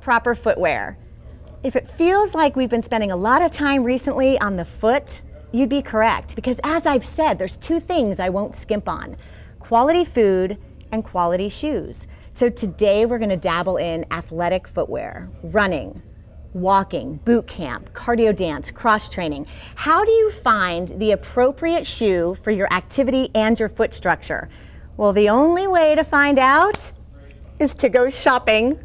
proper footwear. If it feels like we've been spending a lot of time recently on the foot, you'd be correct, because as I've said, there's two things I won't skimp on: quality food and quality shoes. So today we're gonna dabble in athletic footwear, running, walking, boot camp, cardio dance, cross training. How do you find the appropriate shoe for your activity and your foot structure? Well, the only way to find out is to go shopping.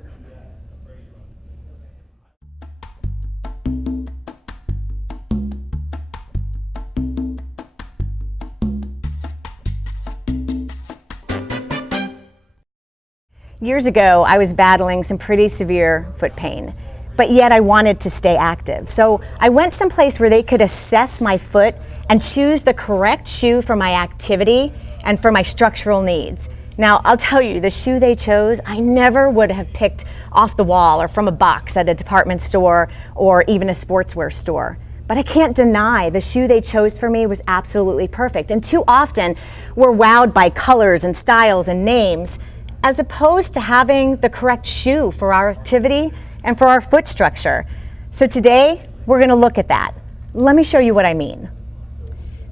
Years ago, I was battling some pretty severe foot pain, but yet I wanted to stay active. So I went someplace where they could assess my foot and choose the correct shoe for my activity and for my structural needs. Now, I'll tell you, the shoe they chose, I never would have picked off the wall or from a box at a department store or even a sportswear store. But I can't deny the shoe they chose for me was absolutely perfect. And too often, we're wowed by colors and styles and names, as opposed to having the correct shoe for our activity and for our foot structure. So today, we're gonna look at that. Let me show you what I mean.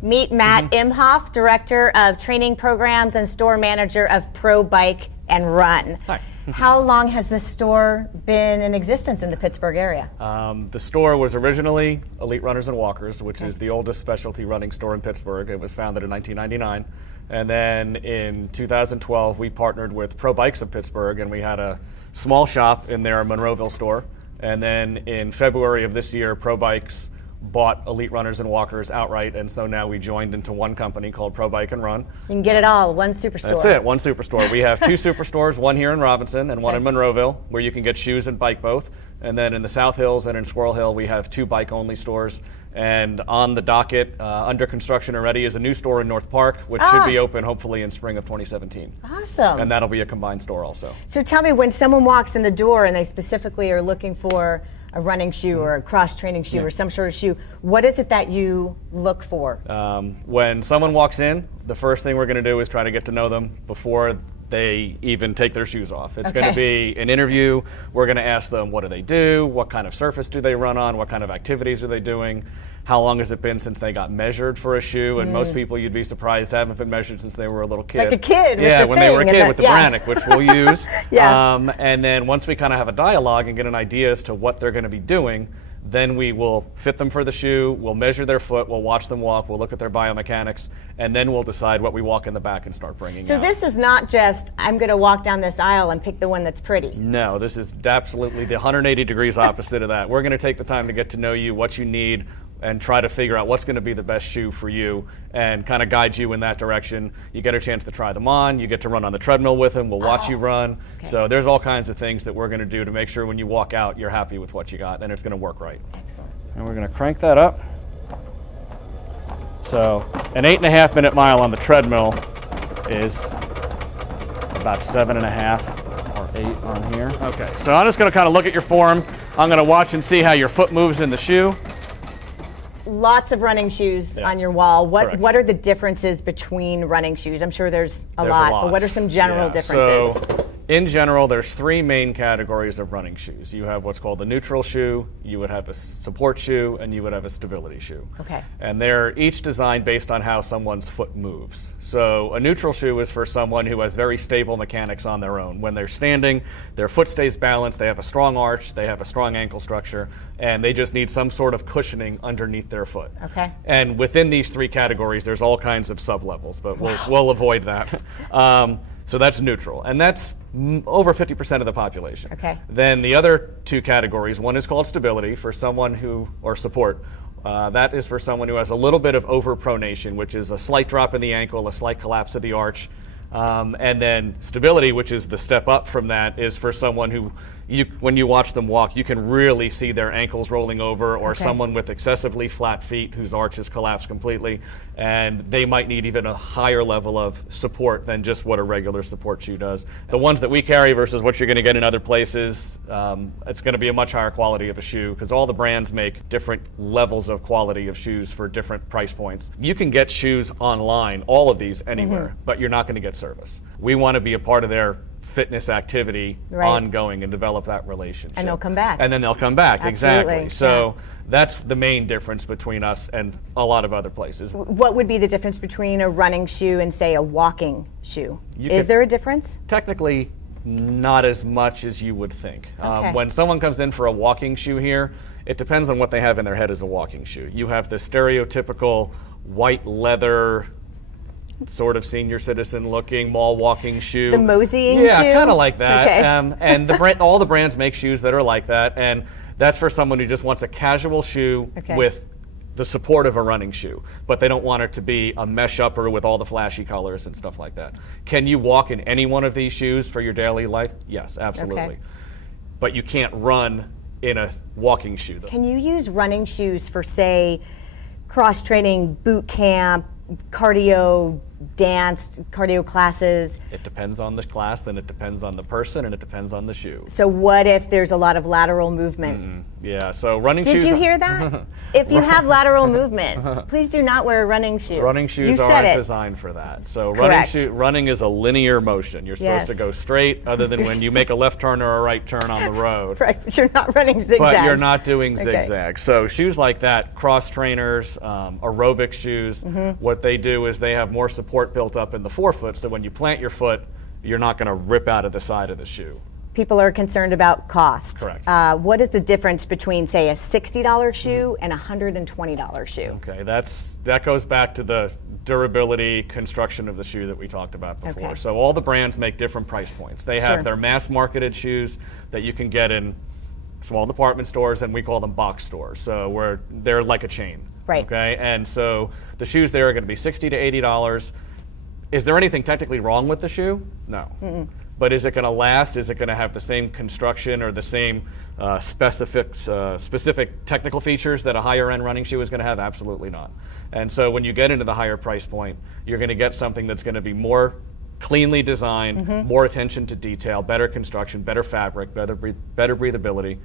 Meet Matt Imhof, Director of Training Programs and Store Manager of Pro Bike and Run. Hi. How long has this store been in existence in the Pittsburgh area? The store was originally Elite Runners and Walkers, which is the oldest specialty running store in Pittsburgh. It was founded in 1999. And then in 2012, we partnered with Pro Bikes of Pittsburgh, and we had a small shop in their Monroeville store. And then in February of this year, Pro Bikes bought Elite Runners and Walkers outright, and so now we joined into one company called Pro Bike and Run. You can get it all, one superstore. That's it, one superstore. We have two superstores, one here in Robinson and one in Monroeville, where you can get shoes and bike both. And then in the South Hills and in Squirrel Hill, we have two bike-only stores. And on the docket, under construction already, is a new store in North Park, which should be open hopefully in spring of 2017. Awesome. And that'll be a combined store also. So tell me, when someone walks in the door and they specifically are looking for a running shoe or a cross-training shoe or some sort of shoe, what is it that you look for? When someone walks in, the first thing we're going to do is try to get to know them before they even take their shoes off. It's going to be an interview. We're going to ask them, what do they do? What kind of surface do they run on? What kind of activities are they doing? How long has it been since they got measured for a shoe? And most people, you'd be surprised, haven't been measured since they were a little kid. Like a kid with Yeah, the when they were a thing kid with the Brannock, which we'll use. And then once we kind of have a dialogue and get an idea as to what they're going to be doing, then we will fit them for the shoe, we'll measure their foot, we'll watch them walk, we'll look at their biomechanics, and then we'll decide what we walk in the back and start bringing out. So this is not just, I'm going to walk down this aisle and pick the one that's pretty. No, this is absolutely the 180 degrees opposite of that. We're going to take the time to get to know you, what you need, and try to figure out what's going to be the best shoe for you and kind of guide you in that direction. You get a chance to try them on, you get to run on the treadmill with them, we'll watch you run. So there's all kinds of things that we're going to do to make sure when you walk out you're happy with what you got and it's going to work right. Excellent. And we're going to crank that up. So an 8.5 minute mile on the treadmill is about 7.5 or 8 on here. Okay, so I'm just going to kind of look at your form. I'm going to watch and see how your foot moves in the shoe. Lots of running shoes on your wall. Correct. What are the differences between running shoes? I'm sure there's a lot, but what are some general differences? So, in general, there's three main categories of running shoes. You have what's called a neutral shoe, you would have a support shoe, and you would have a stability shoe. Okay. And they're each designed based on how someone's foot moves. So a neutral shoe is for someone who has very stable mechanics on their own. When they're standing, their foot stays balanced, they have a strong arch, they have a strong ankle structure, and they just need some sort of cushioning underneath their foot. Okay. And within these three categories, there's all kinds of sub-levels, but we'll avoid that. So that's neutral, and that's over 50% of the population. Okay. Then the other two categories, one is called stability for someone who, or support. That is for someone who has a little bit of overpronation, which is a slight drop in the ankle, a slight collapse of the arch. And then stability, which is the step up from that, is for someone who, when you watch them walk, you can really see their ankles rolling over, or someone with excessively flat feet whose arches collapse completely, and they might need even a higher level of support than just what a regular support shoe does. The ones that we carry versus what you're going to get in other places, it's going to be a much higher quality of a shoe, because all the brands make different levels of quality of shoes for different price points. You can get shoes online, all of these, anywhere, but you're not going to get service. We want to be a part of their fitness activity ongoing and develop that relationship. And they'll come back. And then they'll come back, Absolutely. exactly. So that's the main difference between us and a lot of other places. What would be the difference between a running shoe and, say, a walking shoe? Is there a difference? Technically, not as much as you would think. Okay. When someone comes in for a walking shoe here, it depends on what they have in their head as a walking shoe. You have the stereotypical white leather, sort of senior citizen looking mall walking shoe. The moseying shoe? Yeah, kind of like that. Okay. And all the brands make shoes that are like that, and that's for someone who just wants a casual shoe with the support of a running shoe, but they don't want it to be a mesh upper with all the flashy colors and stuff like that. Can you walk in any one of these shoes for your daily life? Yes, absolutely. Okay. But you can't run in a walking shoe, though. Can you use running shoes for, say, cross-training, boot camp, cardio, dance, cardio classes? It depends on the class, and it depends on the person, and it depends on the shoe. So what if there's a lot of lateral movement? Yeah, so running shoes... Did you hear that? If you have lateral movement, please do not wear a running shoe. Running shoes aren't designed for that. So running is a linear motion. You're supposed to go straight, other than when you make a left turn or a right turn on the road. Right, but you're not running zigzags. But you're not doing zigzags. So shoes like that, cross trainers, aerobic shoes, what they do is they have more support built up in the forefoot, so when you plant your foot, you're not going to rip out of the side of the shoe. People are concerned about cost. Correct. What is the difference between, say, a $60 shoe and a $120 shoe? Okay, that goes back to the durability construction of the shoe that we talked about before. Okay. So all the brands make different price points. They have their mass marketed shoes that you can get in small department stores, and we call them box stores. So where they're like a chain. Right. Okay, and so the shoes there are going to be $60 to $80. Is there anything technically wrong with the shoe? No. But is it going to last? Is it going to have the same construction or the same specific technical features that a higher end running shoe is going to have? Absolutely not. And so when you get into the higher price point, you're going to get something that's going to be more cleanly designed, more attention to detail, better construction, better fabric, better breathability,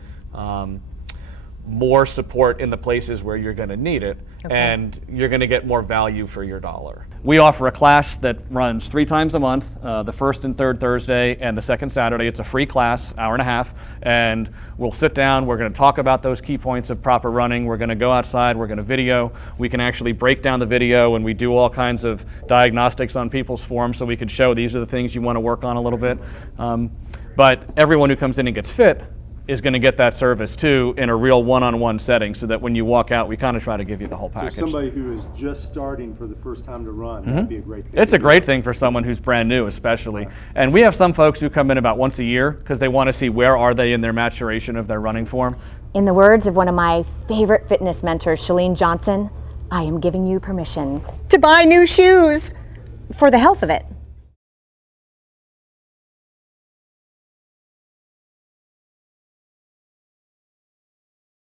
more support in the places where you're going to need it, and you're going to get more value for your dollar. We offer a class that runs 3 times a month, the first and third Thursday and the second Saturday. It's a free class, hour and a half, and we'll sit down, we're going to talk about those key points of proper running, we're going to go outside, we're going to video, we can actually break down the video, and we do all kinds of diagnostics on people's forms so we can show these are the things you want to work on a little bit. But everyone who comes in and gets fit is going to get that service too in a real one-on-one setting, so that when you walk out, we kind of try to give you the whole package. So somebody who is just starting for the first time to run, that'd be a great thing. It's a great thing for someone who's brand new, especially. Right. And we have some folks who come in about once a year because they want to see where are they in their maturation of their running form. In the words of one of my favorite fitness mentors, Joline Johnson, I am giving you permission to buy new shoes for the health of it.